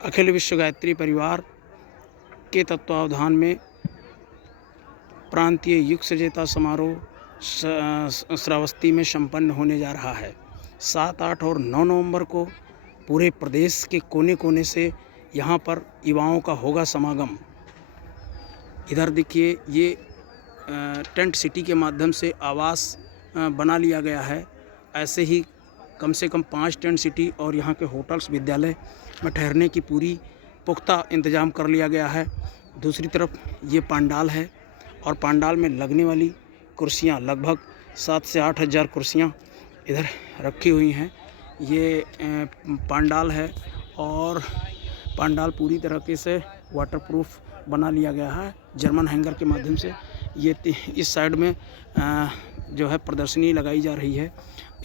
अखिल विश्व गायत्री परिवार के तत्वावधान में प्रांतीय युग सजेता समारोह श्रावस्ती में संपन्न होने जा रहा है। 7, 8 और 9 नवंबर को पूरे प्रदेश के कोने कोने से यहाँ पर युवाओं का होगा समागम। इधर देखिए, ये टेंट सिटी के माध्यम से आवास बना लिया गया है। ऐसे ही कम से कम 5 टेंट सिटी और यहाँ के होटल्स, विद्यालय में ठहरने की पूरी पुख्ता इंतज़ाम कर लिया गया है। दूसरी तरफ ये पंडाल है और पंडाल में लगने वाली कुर्सियाँ, लगभग 7 से 8 हज़ार कुर्सियाँ इधर रखी हुई हैं। ये पंडाल है और पंडाल पूरी तरीके से वाटरप्रूफ बना लिया गया है जर्मन हैंगर के माध्यम से। ये इस साइड में जो है प्रदर्शनी लगाई जा रही है।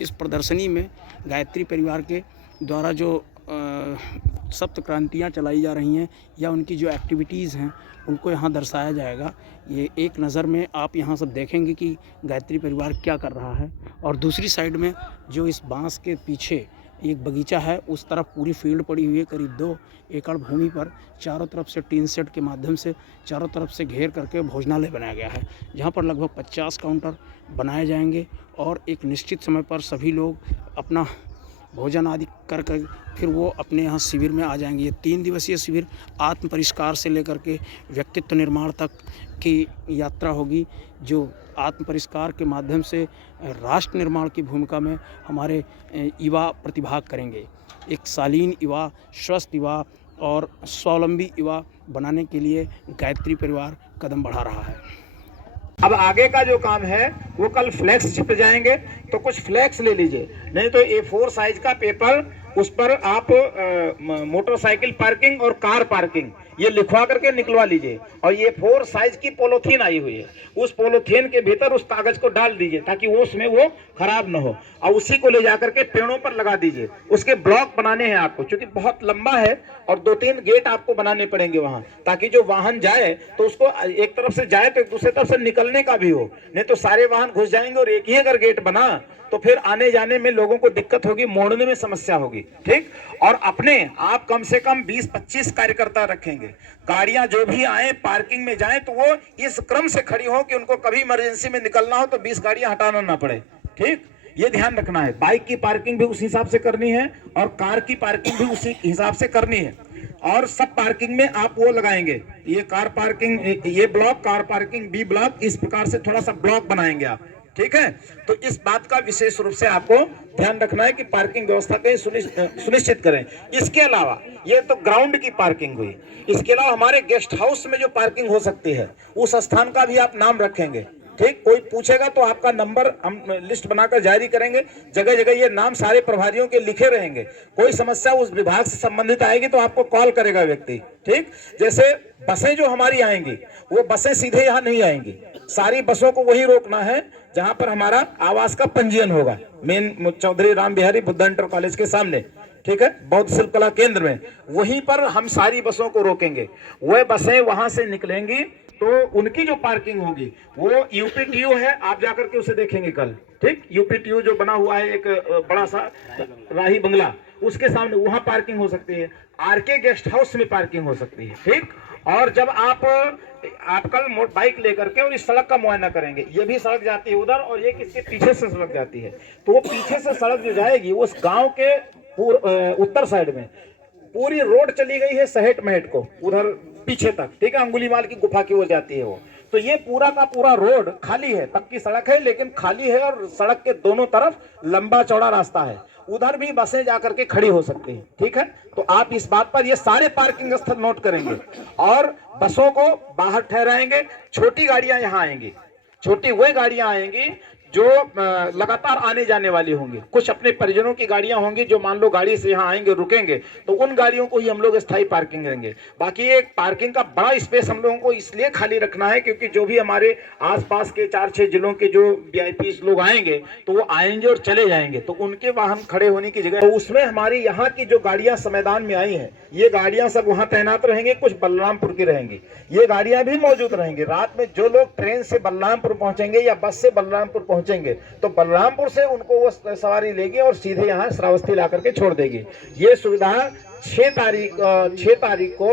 इस प्रदर्शनी में गायत्री परिवार के द्वारा जो सप्त क्रांतियाँ चलाई जा रही हैं या उनकी जो एक्टिविटीज़ हैं उनको यहाँ दर्शाया जाएगा। ये एक नज़र में आप यहाँ सब देखेंगे कि गायत्री परिवार क्या कर रहा है। और दूसरी साइड में जो इस बांस के पीछे एक बगीचा है, उस तरफ पूरी फील्ड पड़ी हुई है। करीब 2 एकड़ भूमि पर चारों तरफ से टीन शेड के माध्यम से चारों तरफ से घेर करके भोजनालय बनाया गया है, जहाँ पर लगभग 50 काउंटर बनाए जाएंगे और एक निश्चित समय पर सभी लोग अपना भोजन आदि कर फिर वो अपने यहाँ शिविर में आ जाएंगे। ये 3 दिवसीय शिविर आत्म परिष्कार से लेकर के व्यक्तित्व निर्माण तक की यात्रा होगी, जो आत्म परिष्कार के माध्यम से राष्ट्र निर्माण की भूमिका में हमारे युवा प्रतिभाग करेंगे। एक शालीन युवा, स्वस्थ युवा और स्वावलंबी युवा बनाने के लिए गायत्री परिवार कदम बढ़ा रहा है। अब आगे का जो काम है वो कल फ्लैक्स छिप जाएंगे, तो कुछ फ्लैक्स ले लीजिए, नहीं तो A4 साइज का पेपर, उस पर आप मोटरसाइकिल पार्किंग और कार पार्किंग ये लिखवा करके निकलवा लीजिए। और ये 4 साइज की पॉलीथीन आई हुई है, उस पॉलीथीन के भीतर उस कागज को डाल दीजिए ताकि वो उसमें वो खराब ना हो, और उसी को ले जाकर के पेड़ों पर लगा दीजिए। उसके ब्लॉक बनाने हैं आपको, क्योंकि बहुत लंबा है और 2-3 गेट आपको बनाने पड़ेंगे वहां, ताकि जो वाहन जाए तो उसको एक तरफ से जाए तो एक दूसरे तरफ से निकलने का भी हो, नहीं तो सारे वाहन घुस जाएंगे। और एक ही अगर गेट बना तो फिर आने जाने में लोगों को दिक्कत होगी, मोड़ने में समस्या होगी। ठीक, और अपने आप कम से कम 20-25 कार्यकर्ता रखेंगे। गाड़ियां जो भी आए पार्किंग में जाएं तो वो इस क्रम से खड़ी हो कि उनको कभी इमरजेंसी में निकलना हो तो 20 गाड़ियां हटाना ना पड़े। ठीक, ये ध्यान रखना है। बाइक की पार्किंग भी उस हिसाब से करनी है और कार की पार्किंग भी उसी हिसाब से करनी है। और सब पार्किंग में आप वो लगाएंगे, ये कार पार्किंग, ये block car parking, B block, इस प्रकार से थोड़ा सा ब्लॉक बनाएंगे आप। ठीक है, तो इस बात का विशेष रूप से आपको ध्यान रखना है कि पार्किंग व्यवस्था कहीं सुनिश्चित करें। इसके अलावा ये तो ग्राउंड की पार्किंग हुई, इसके अलावा हमारे गेस्ट हाउस में जो पार्किंग हो सकती है उस स्थान का भी आप नाम रखेंगे। ठीक, कोई पूछेगा तो आपका नंबर हम लिस्ट बनाकर जारी करेंगे। जगह जगह ये नाम सारे प्रभारियों के लिखे रहेंगे। कोई समस्या उस विभाग से संबंधित आएगी तो आपको कॉल करेगा व्यक्ति। ठीक, जैसे बसें जो हमारी आएंगी वो बसें सीधे यहाँ नहीं आएंगी, सारी बसों को वही रोकना है जहां पर हमारा आवास का पंजीयन होगा, main Chaudhary Ram Bihari Buddh inter college के सामने। ठीक है, बौद्ध शिल्प कला केंद्र में, वहीं पर हम सारी बसों को रोकेंगे। वह बसें वहां से निकलेंगी तो उनकी जो पार्किंग होगी वो यूपीटीयू है, आप जाकर के उसे देखेंगे कल। ठीक, यूपीटीयू जो बना हुआ है एक बड़ा सा राही बंगला, उसके सामने वहां पार्किंग हो सकती है। आरके गेस्ट हाउस में पार्किंग हो सकती है। ठीक, और जब आप कल मोटर बाइक लेकर के और इस सड़क का मुआयना करेंगे, ये भी सड़क जाती है उधर और ये किसके पीछे से सड़क जाती है, तो वो पीछे से सड़क जो जाएगी उस गांव के उत्तर साइड में पूरी रोड चली गई है सहेट महट को उधर पीछे तक। ठीक है, अंगुलीमाल की गुफा की ओर जाती है वो, तो ये पूरा का पूरा रोड खाली है, पक्की सड़क है लेकिन खाली है और सड़क के दोनों तरफ लंबा चौड़ा रास्ता है, उधर भी बसें जाकर के खड़ी हो सकती हैं। ठीक है, तो आप इस बात पर ये सारे पार्किंग स्थल नोट करेंगे और बसों को बाहर ठहराएंगे। छोटी गाड़ियां यहाँ आएंगी, छोटी वही गाड़ियां आएंगी जो लगातार आने जाने वाली होंगी। कुछ अपने परिजनों की गाड़ियां होंगी जो मान लो गाड़ी से यहाँ आएंगे, रुकेंगे, तो उन गाड़ियों को ही हम लोग स्थायी पार्किंग देंगे। बाकी एक पार्किंग का बड़ा स्पेस हम लोगों को इसलिए खाली रखना है क्योंकि जो भी हमारे आसपास के 4-6 जिलों के जो वीआईपी लोग आएंगे तो वो आएंगे और चले जाएंगे, तो उनके वाहन खड़े होने की जगह, तो उसमें हमारी यहाँ की जो गाड़ियां संविधान में आई हैं ये गाड़ियां सब वहां तैनात रहेंगे, कुछ बलरामपुर की रहेंगी, ये गाड़ियां भी मौजूद रहेंगी। रात में जो लोग ट्रेन से बलरामपुर पहुंचेंगे या बस से बलरामपुर पहुंचेंगे तो बलरामपुर से उनको वो सवारी लेगी और सीधे यहाँ श्रावस्ती ला करके छोड़ देगी। ये सुविधा 6 तारीख को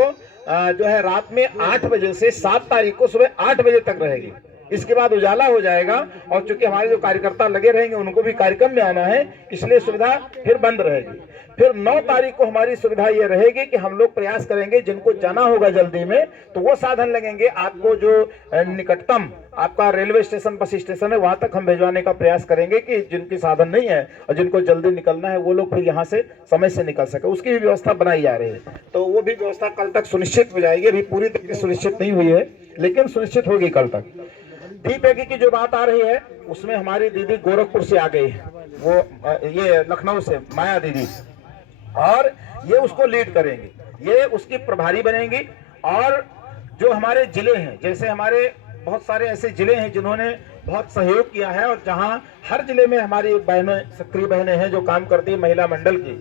जो है रात में 8 बजे से 7 तारीख को सुबह 8 बजे तक रहेगी। इसके बाद उजाला हो जाएगा और चूंकि हमारे जो कार्यकर्ता लगे रहेंगे उनको भी कार्यक्रम में आना है, इसलिए सुविधा फिर बंद रहेगी। फिर 9 तारीख को हमारी सुविधा ये रहेगी कि हम लोग प्रयास करेंगे जिनको जाना होगा जल्दी में तो वो साधन लगेंगे, आपको जो निकटतम आपका रेलवे स्टेशन बस स्टेशन है वहां तक हम भिजवाने का प्रयास करेंगे कि जिनकी साधन नहीं है और जिनको जल्दी निकलना है वो लोग फिर यहाँ से समय से निकल सके, उसकी भी व्यवस्था बनाई जा रही है। तो वो भी व्यवस्था कल तक सुनिश्चित हो जाएगी, अभी पूरी तरीके से सुनिश्चित नहीं हुई है लेकिन सुनिश्चित होगी कल तक। दीपेगी की जो बात आ रही है उसमें हमारी दीदी गोरखपुर से आ गई है, वो ये लखनऊ से माया दीदी, और ये उसको लीड करेंगी, ये उसकी प्रभारी बनेंगी। और जो हमारे जिले हैं, जैसे हमारे बहुत सारे ऐसे जिले हैं जिन्होंने बहुत सहयोग किया है और जहां हर जिले में हमारी बहनें, सक्रिय बहनें हैं जो काम करती है महिला मंडल की,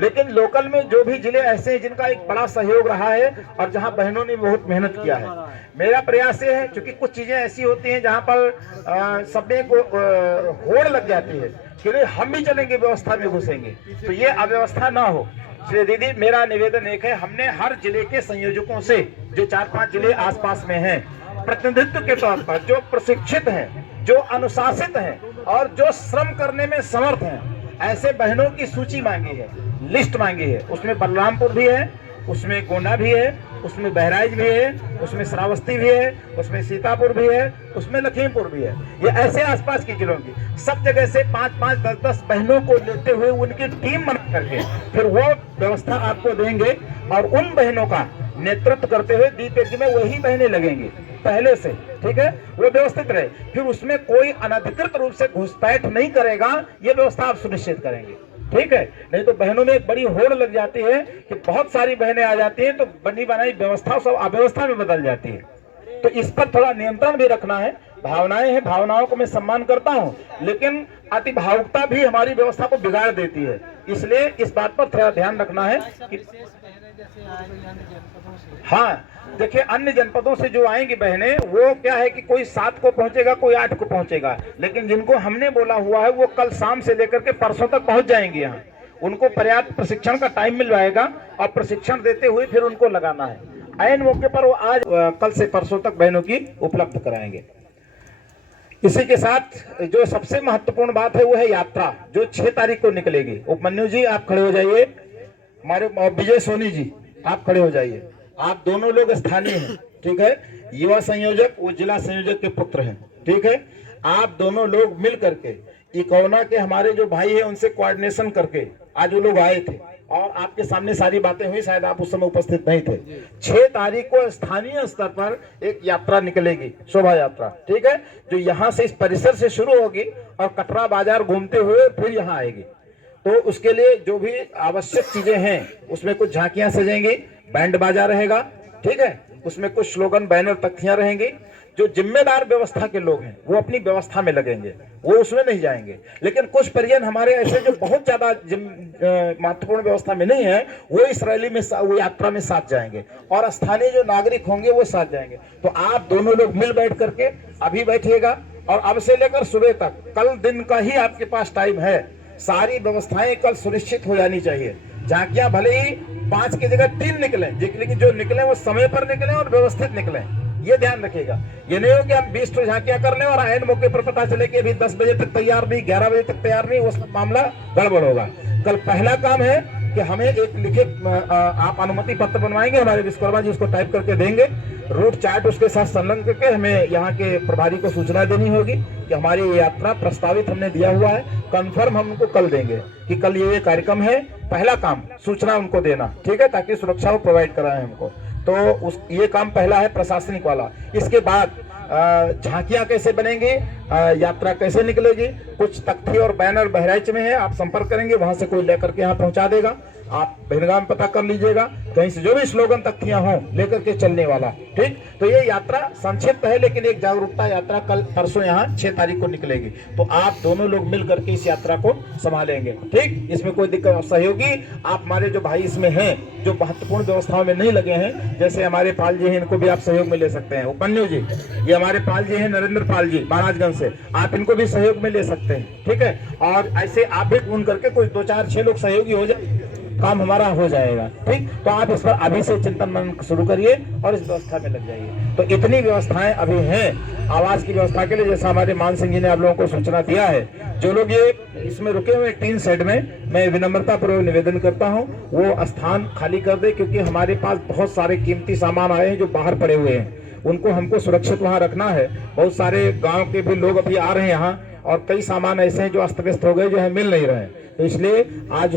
लेकिन लोकल में जो भी जिले ऐसे हैं जिनका एक बड़ा सहयोग रहा है और जहां बहनों ने बहुत मेहनत किया है। मेरा प्रयास ये है, क्योंकि कुछ चीजें ऐसी होती हैं जहां पर सब को होड़ लग जाती है कि नहीं हम भी चलेंगे व्यवस्था में घुसेंगे, तो ये अव्यवस्था ना हो। श्री दीदी मेरा निवेदन एक है, हमने हर जिले के संयोजकों से जो 4-5 जिले आसपास में हैं प्रतिनिधित्व के तौर पर जो प्रशिक्षित हैं, जो अनुशासित हैं और जो श्रम करने में समर्थ हैं, ऐसे बहनों की सूची मांगी है, लिस्ट मांगी है। उसमें बलरामपुर भी है, उसमें गोंडा भी है, उसमें बहराइच भी है, उसमें श्रावस्ती भी है, उसमें सीतापुर भी है, उसमें लखीमपुर भी है। ये ऐसे आसपास की जिलों की सब जगह से 5-5, 10-10 बहनों को लेते हुए उनकी टीम बना करके फिर वो व्यवस्था आपको देंगे और उन बहनों का नेतृत्व करते हुए दीपेगी में वही बहनें लगेंगी पहले से, ठीक है, वो व्यवस्थित रहे। फिर उसमें कोई अनधिकृत रूप से घुसपैठ नहीं करेगा, ये व्यवस्था आप सुनिश्चित करेंगे, ठीक है। नहीं तो बहनों में एक बड़ी होड़ लग जाती है कि बहुत सारी बहनें आ जाती हैं तो बनी बनाई व्यवस्था सब अव्यवस्था में बदल जाती है। तो इस पर थोड़ा नियंत्रण भी रखना है। भावनाएं हैं, भावनाओं को मैं सम्मान करता हूं, लेकिन अति भावुकता भी हमारी व्यवस्था को बिगाड़ देती है, इसलिए इस बात पर थोड़ा ध्यान रखना है कि हाँ देखिए अन्य जनपदों से जो आएंगी बहनें वो क्या है कि कोई 7 को पहुंचेगा, कोई 8 को पहुंचेगा, लेकिन जिनको हमने बोला हुआ है वो कल शाम से लेकर के परसों तक पहुंच जाएंगे। यहाँ उनको पर्याप्त प्रशिक्षण का टाइम मिल जाएगा और प्रशिक्षण देते हुए फिर उनको लगाना है। ऐन मौके पर वो आज कल से परसों तक बहनों की उपलब्ध कराएंगे। इसी के साथ जो सबसे महत्वपूर्ण बात है वो है यात्रा जो 6 तारीख को निकलेगी। उपमन्यु जी आप खड़े हो जाइए, हमारे विजय सोनी जी आप खड़े हो जाइए। आप दोनों लोग स्थानीय हैं, ठीक है, युवा संयोजक वो जिला संयोजक के पुत्र हैं, ठीक है। आप दोनों लोग मिल करके इकौना के हमारे जो भाई हैं उनसे कोऑर्डिनेशन करके आज वो लोग आए थे और आपके सामने सारी बातें हुई, शायद आप उस समय उपस्थित नहीं थे। 6 तारीख को स्थानीय स्तर पर एक यात्रा निकलेगी, शोभा यात्रा, ठीक है, जो यहाँ से इस परिसर से शुरू होगी और कटरा बाजार घूमते हुए फिर यहाँ आएगी। तो उसके लिए जो भी आवश्यक चीजें हैं उसमें कुछ झांकियां सजेंगी, बैंड बाजा रहेगा, ठीक है, उसमें कुछ स्लोगन बैनर तख्तियां रहेंगी। जो जिम्मेदार व्यवस्था के लोग हैं वो अपनी व्यवस्था में लगेंगे, वो उसमें नहीं जाएंगे। लेकिन कुछ परिजन हमारे ऐसे जो बहुत ज्यादा महत्वपूर्ण व्यवस्था में नहीं है वो इस रैली में वो यात्रा में साथ जाएंगे और स्थानीय जो नागरिक होंगे वो साथ जाएंगे। तो आप दोनों लोग मिल बैठ करके अभी बैठिएगा और अब से लेकर सुबह तक कल दिन का ही आपके पास टाइम है, सारी व्यवस्थाएं कल सुनिश्चित हो जानी चाहिए। झांकियां भले ही 5 की जगह 3 निकले, लेकिन जो निकले वो समय पर निकले और व्यवस्थित निकले, ये ध्यान रखिएगा। ये नहीं हो कि हम 20 तो झांकियां कर लें और ऐन मौके पर पता चले कि अभी 10 बजे तक तैयार नहीं, 11 बजे तक तैयार नहीं, उस मामला गड़बड़ होगा। कल पहला काम है कि हमें एक लिखित आप अनुमति पत्र बनवाएंगे, हमारे विश्वकर्मा जी उसको टाइप करके देंगे, रूट चार्ट उसके साथ संलग्न करके हमें यहाँ के प्रभारी को सूचना देनी होगी कि हमारी ये यात्रा प्रस्तावित हमने दिया हुआ है, कंफर्म हम उनको कल देंगे कि कल ये कार्यक्रम है। पहला काम सूचना उनको देना, ठीक है, ताकि सुरक्षा वो प्रोवाइड कराएं हमको। तो ये काम पहला है प्रशासनिक वाला। इसके बाद झांकियां कैसे बनेंगी, यात्रा कैसे निकलेगी, कुछ तख्ती और बैनर बहराइच में है, आप संपर्क करेंगे, वहां से कोई लेकर के यहाँ पहुंचा देगा। आप बहरगाम पता कर लीजिएगा, कहीं से जो भी स्लोगन तख्तियां हों लेकर के चलने वाला। ठीक, तो ये यात्रा संक्षिप्त है लेकिन एक जागरूकता यात्रा कल परसों यहाँ 6 तारीख को निकलेगी, तो आप दोनों लोग मिल करके इस यात्रा को संभालेंगे। ठीक, इसमें कोई दिक्कत, सहयोगी आप हमारे जो भाई इसमें हैं जो महत्वपूर्ण व्यवस्थाओं में नहीं लगे हैं, जैसे हमारे पाल जी हैं, इनको भी आप सहयोग में ले सकते हैं। उपन्यु जी, ये हमारे पाल जी हैं, नरेंद्र पाल जी महाराजगंज से, आप इनको भी सहयोग में ले सकते हैं। ठीक है, और ऐसे आप भी ढूंढ करके कुछ 2 4 6 लोग सहयोगी हो जाए, काम हमारा हो जाएगा। ठीक, तो आप इस पर अभी से चिंतन मनन शुरू करिए और इस व्यवस्था में लग जाइए। तो इतनी व्यवस्थाएं अभी हैं आवास की व्यवस्था के लिए, जैसा हमारे मान सिंह जी ने आप लोगों को सूचना दिया है। जो लोग ये इसमें रुके हुए टीन शेड में, मैं विनम्रता पूर्वक निवेदन करता हूं वो स्थान खाली कर दे, क्योंकि हमारे पास बहुत सारे कीमती सामान आए हैं जो बाहर पड़े हुए हैं, उनको हमको सुरक्षित वहां रखना है। बहुत सारे गाँव के भी लोग अभी आ रहे हैं यहाँ, और कई सामान ऐसे हैं जो अस्त व्यस्त हो गए, जो है मिल नहीं रहे, तो इसलिए आज